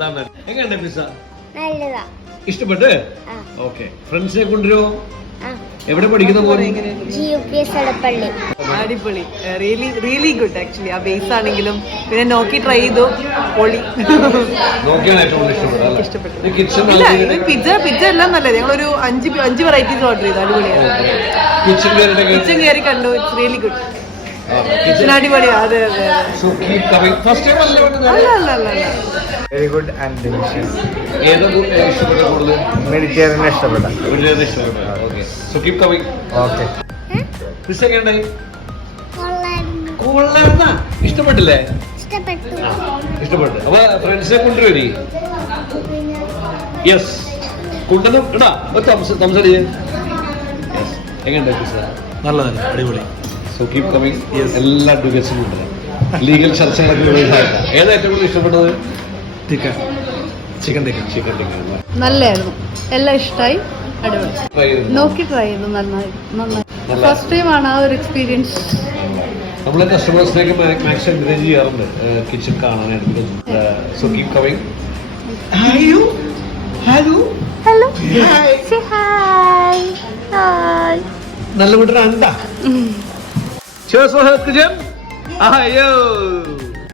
അതാണ്. എങ്ങനെയുണ്ട് പിസ്സ? നല്ലതാ. ഇഷ്ടപ്പെട്ട്? ഓക്കെ. ഫ്രണ്ട്സിനെ കൊണ്ടുവരുമോ? എവിടെ പഠിക്കുന്ന പോലെ? GUPS എടപ്പള്ളി. അടിപൊളി, റിയലി ഗുഡ് ആക്ച്വലി. ആ ബേസ് ആണെങ്കിലും പിന്നെ നോക്കി ട്രൈ ചെയ്തു, പൊളി. നോക്കിയാണ് ഏറ്റവും ഇഷ്ടപ്പെട്ടത്. പിസ്സ എല്ലാം നല്ലത്. ഞങ്ങളൊരു 5 വെറൈറ്റീസ് ഓർഡർ ചെയ്തു. അടിപൊളിയാണ്. കിച്ചൺ കയറി കണ്ടു. It's really good. അടിപൊളിയാ. അതെ അതെ. അല്ല വെരി ഗുഡ് ആൻഡ് ഡെലിഷ്യസ്. ഇഷ്ടപ്പെട്ട മെഡിറ്റേറിയൻ ഇഷ്ടപ്പെട്ട. ഓക്കെ. ഇഷ്ടപ്പെട്ടില്ലേ? ഇഷ്ടപ്പെട്ടു. ഇഷ്ടപ്പെട്ടു. അപ്പൊ ഫ്രണ്ട്സിനെ കൊണ്ടുവരി. യെസ്, കൊണ്ടുവന്ന് ഇടാ. സംസാരിച്ച് എങ്ങനെയുണ്ട് പിസ്സ? നല്ലതല്ല, അടിപൊളി. So keep coming. എല്ലാ ഡ്യൂഗേഴ്സും ഉണ്ട്. ലീഗൽ ചർച്ചകളൊക്കെ ഏതാ ഏറ്റവും കൂടുതൽ ഇഷ്ടപ്പെട്ടത്? ചിക്കൻ ടിക്ക. നല്ലായിരുന്നു. എല്ലാം ഇഷ്ടമായി. അടിപൊളി. നോക്കി ട്രൈ ചെയ്തു. നന്നായി. ഫസ്റ്റ് ടൈം ആണ് ആ ഒരു എക്സ്പീരിയൻസ്. നമ്മളെ കസ്റ്റമേഴ്സിലേക്ക് മാക്സിമം എൻകറേജ് ചെയ്യാറുണ്ട് കിച്ചൺ കാണാനായിട്ട്. So keep coming. ഹലോ. നല്ല വീട്ടിലാണ്ടാ. Cheers for her kitchen. Ayo.